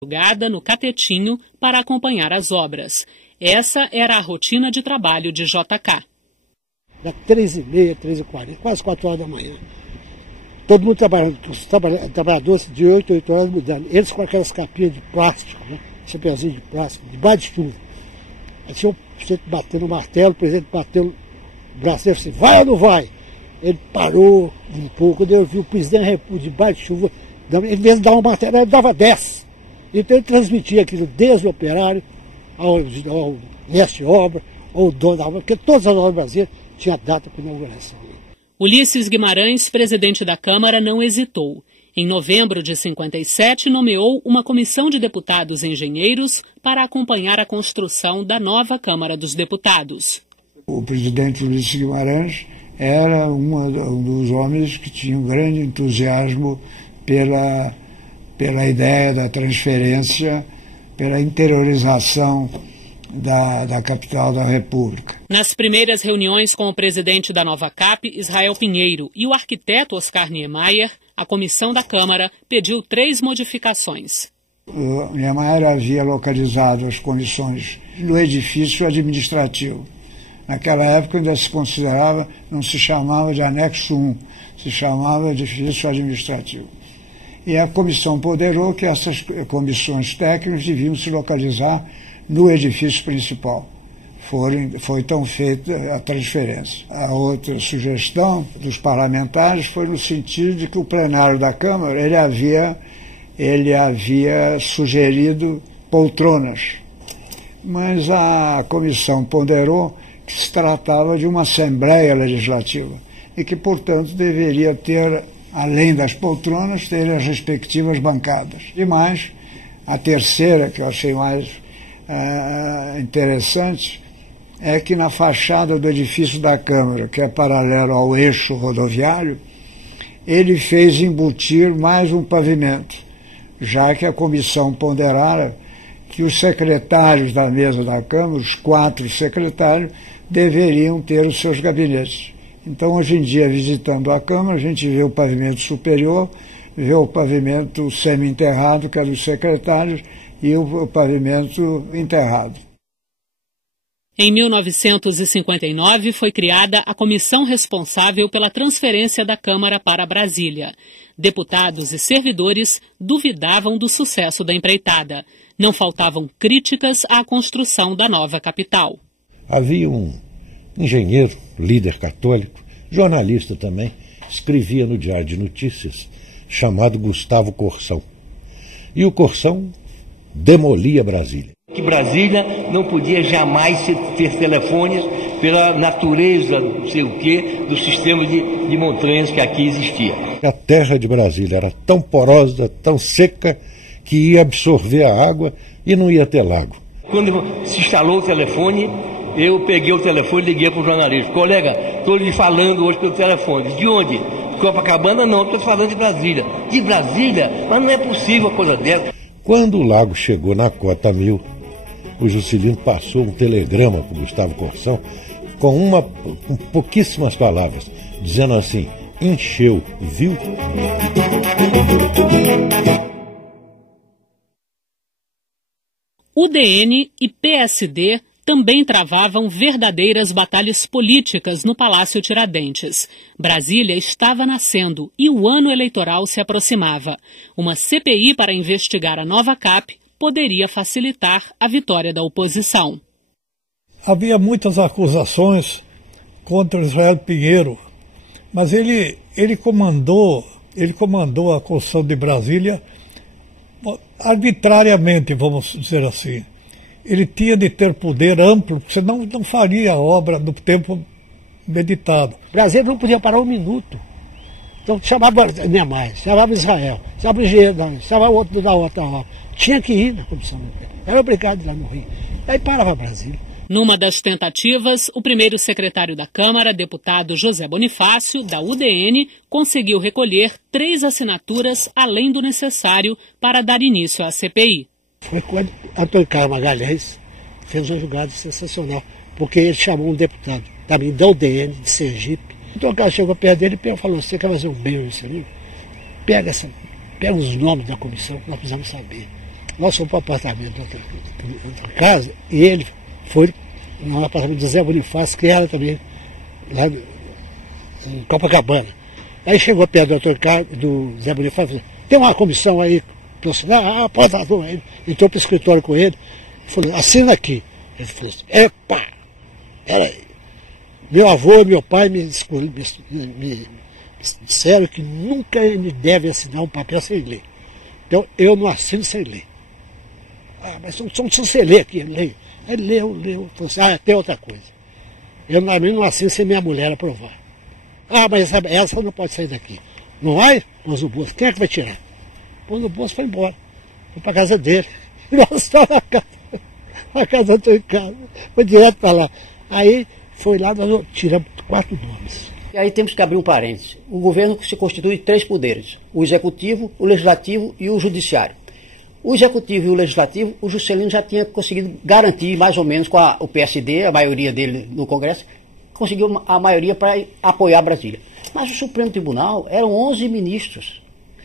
madrugada no Catetinho para acompanhar as obras. Essa era a rotina de trabalho de JK. Era 3h30, 3h40, quase 4 horas da manhã. Todo mundo trabalhando, os trabalhadores de 8 horas mudando. Eles com aquelas capinhas de plástico, né? Chapeuzinho de plástico, debaixo de chuva. Aí tinha o presidente batendo o martelo, o presidente bateu o braço assim, vai ou não vai? Ele parou um pouco, quando eu vi o presidente debaixo de chuva, em vez de dar uma martelo, ele dava 10. Então ele transmitia aquilo desde o operário ao mestre de obra, ao dono da obra, porque todas as obras brasileiras tinham data para inauguração. Ulisses Guimarães, presidente da Câmara, não hesitou. Em novembro de 57, nomeou uma comissão de deputados engenheiros para acompanhar a construção da nova Câmara dos Deputados. O presidente Ulisses Guimarães era um dos homens que tinha um grande entusiasmo pela ideia da transferência, pela interiorização da capital da República. Nas primeiras reuniões com o presidente da nova CAP, Israel Pinheiro, e o arquiteto Oscar Niemeyer, a comissão da Câmara pediu 3 modificações. O Niemeyer havia localizado as comissões no edifício administrativo. Naquela época ainda se considerava, não se chamava de anexo 1, se chamava edifício administrativo. E a comissão ponderou que essas comissões técnicas deviam se localizar no edifício principal. Foi então feita a transferência. A outra sugestão dos parlamentares foi no sentido de que o plenário da Câmara ele havia sugerido poltronas. Mas a comissão ponderou que se tratava de uma Assembleia Legislativa e que, portanto, deveria ter, além das poltronas, ter as respectivas bancadas. E mais, a terceira, que eu achei mais interessante, é que na fachada do edifício da Câmara, que é paralelo ao eixo rodoviário, ele fez embutir mais um pavimento, já que a comissão ponderara que os secretários da mesa da Câmara, os 4 secretários, deveriam ter os seus gabinetes. Então, hoje em dia, visitando a Câmara, a gente vê o pavimento superior, vê o pavimento semi-enterrado, que é dos secretários, e o pavimento enterrado. Em 1959, foi criada a comissão responsável pela transferência da Câmara para Brasília. Deputados e servidores duvidavam do sucesso da empreitada. Não faltavam críticas à construção da nova capital. Havia um engenheiro, líder católico, jornalista também, escrevia no Diário de Notícias, chamado Gustavo Corsão. E o Corsão demolia Brasília. Que Brasília não podia jamais ter telefones pela natureza, não sei o quê, do sistema de montanhas que aqui existia. A terra de Brasília era tão porosa, tão seca, que ia absorver a água e não ia ter lago. Quando se instalou o telefone, eu peguei o telefone e liguei para o jornalista. Colega, estou lhe falando hoje pelo telefone. De onde? Copacabana? Não, estou falando de Brasília. De Brasília? Mas não é possível uma coisa dessa. Quando o lago chegou na cota 1000, o Juscelino passou um telegrama para o Gustavo Corsão com pouquíssimas palavras, dizendo assim: encheu, viu? UDN e PSD também travavam verdadeiras batalhas políticas no Palácio Tiradentes. Brasília estava nascendo e o ano eleitoral se aproximava. Uma CPI para investigar a nova CAP poderia facilitar a vitória da oposição. Havia muitas acusações contra Israel Pinheiro, mas ele comandou a construção de Brasília arbitrariamente, vamos dizer assim. Ele tinha de ter poder amplo, porque senão não faria a obra no tempo meditado. Brasília não podia parar um minuto. Então chamava Niemeyer, chamava Israel, chamava engenheiro, chamava outro da outra obra. Tinha que ir na comissão. Era obrigado lá no Rio. Aí parava Brasília. Numa das tentativas, o primeiro secretário da Câmara, deputado José Bonifácio, da UDN, conseguiu recolher 3 assinaturas além do necessário para dar início à CPI. Foi quando Antônio Carlos Magalhães fez um julgado sensacional, porque ele chamou um deputado, também da UDN, de Sergipe. Então o cara chegou perto dele e falou: você quer fazer um bem, Juscelino? Pega os nomes da comissão que nós precisamos saber. Nós fomos para o apartamento de outra casa e ele foi no apartamento do Zé Bonifácio, que era também lá em Copacabana. Aí chegou perto do Zé Bonifácio e falou: tem uma comissão aí para eu assinar? Pode dar. Entrou para o escritório com ele e falou: assina aqui. Ele falou assim: epa, peraí. Meu avô e meu pai me disseram que nunca ele deve assinar um papel sem ler. Então eu não assino sem ler. Ah, mas não precisa você ler aqui, leio. Ele leu. Falou assim: tem outra coisa. Eu não assino sem minha mulher aprovar. Mas essa não pode sair daqui. Não vai? Pôs no bolso. Quem é que vai tirar? Pôs no bolso e foi embora. Foi para a casa dele. Nós estamos na casa do Ricardo. Foi direto para lá. Aí foi lá, nós tiramos 4 nomes. E aí temos que abrir um parênteses. O governo se constitui de 3 poderes: o executivo, o legislativo e o judiciário. O executivo e o legislativo, o Juscelino já tinha conseguido garantir, mais ou menos, com o PSD, a maioria dele no Congresso, conseguiu a maioria para apoiar Brasília. Mas o Supremo Tribunal eram 11 ministros.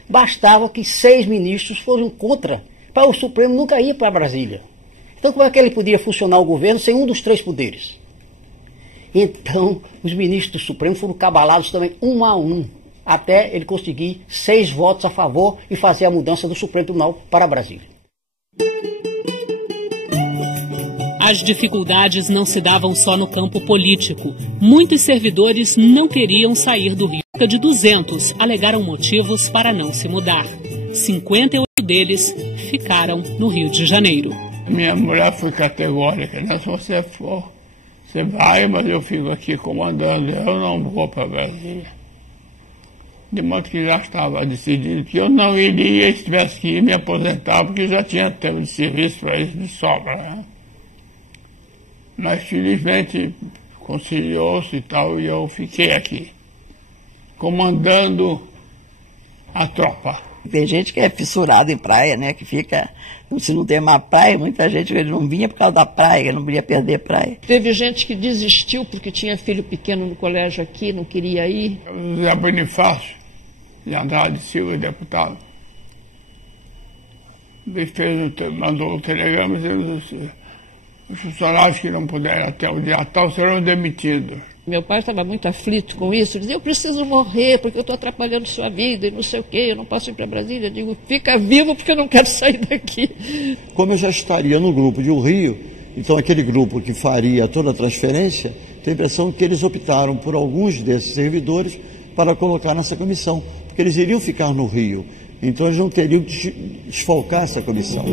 Bastava que 6 ministros fossem contra, para o Supremo nunca ir para Brasília. Então como é que ele podia funcionar o governo sem um dos 3 poderes? Então os ministros do Supremo foram cabalados também um a um, até ele conseguir 6 votos a favor e fazer a mudança do Supremo Tribunal para Brasília. As dificuldades não se davam só no campo político. Muitos servidores não queriam sair do Rio. Cerca de 200 alegaram motivos para não se mudar. 58 deles ficaram no Rio de Janeiro. Minha mulher foi categórica, né? Se você for, você vai, mas eu fico aqui comandando, eu não vou para Brasília. De modo que já estava decidido que eu não iria, se tivesse que ir me aposentar, porque já tinha tempo de serviço para isso de sobra, né? Mas felizmente conciliou-se e tal, e eu fiquei aqui, comandando a tropa. Tem gente que é fissurada em praia, né? Que fica, se não tem uma praia, muita gente não vinha por causa da praia, não podia perder praia. Teve gente que desistiu porque tinha filho pequeno no colégio aqui, não queria ir. Zé Bonifácio de Andrade Silva, deputado, mandou um telegrama dizendo: os funcionários que não puderam até o dia tal serão demitidos. Meu pai estava muito aflito com isso. Ele dizia: eu preciso morrer porque eu estou atrapalhando sua vida e não sei o quê, eu não posso ir para Brasília. Eu digo: fica vivo porque eu não quero sair daqui. Como eu já estaria no grupo de um Rio, então aquele grupo que faria toda a transferência, tem a impressão que eles optaram por alguns desses servidores para colocar nessa comissão, porque eles iriam ficar no Rio. Então eles não teriam que desfalcar essa comissão.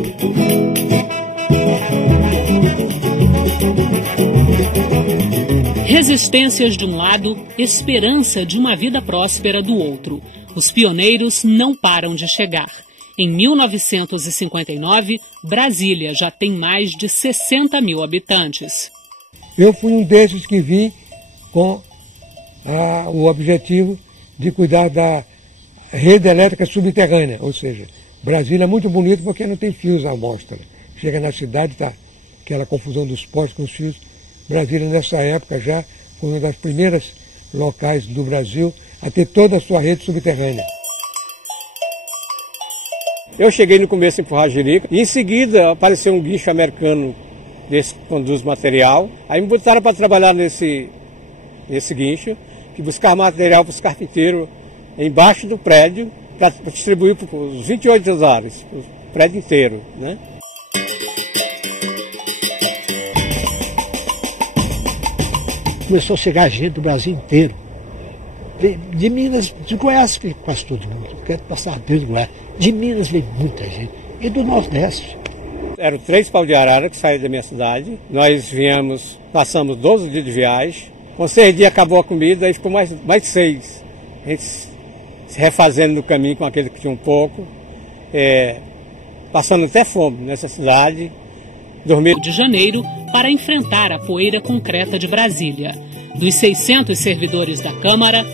Resistências de um lado, esperança de uma vida próspera do outro. Os pioneiros não param de chegar. Em 1959, Brasília já tem mais de 60 mil habitantes. Eu fui um desses que vim com o objetivo de cuidar da rede elétrica subterrânea, ou seja, Brasília é muito bonito porque não tem fios à mostra. Chega na cidade, está aquela confusão dos postes com os fios. Brasília, nessa época, já foi uma das primeiras locais do Brasil a ter toda a sua rede subterrânea. Eu cheguei no começo em Forragerica e em seguida apareceu um guincho americano desse que conduz material. Aí me botaram para trabalhar nesse guincho, que buscar material para os carpinteiros embaixo do prédio para distribuir para os 28 andares, o prédio inteiro, né? Começou a chegar gente do Brasil inteiro. De Minas, de Goiás veio quase todo mundo. Quero passar Deus de Goiás. De Minas veio muita gente. E do Nordeste. Eram 3 pau de arara que saíram da minha cidade. Nós viemos, passamos 12 dias de viagem. Com 6 dias acabou a comida, aí ficou mais 6. A gente se refazendo no caminho com aquele que tinha um pouco. Passando até fome nessa cidade. Rio de Janeiro para enfrentar a poeira concreta de Brasília. Dos 600 servidores da Câmara,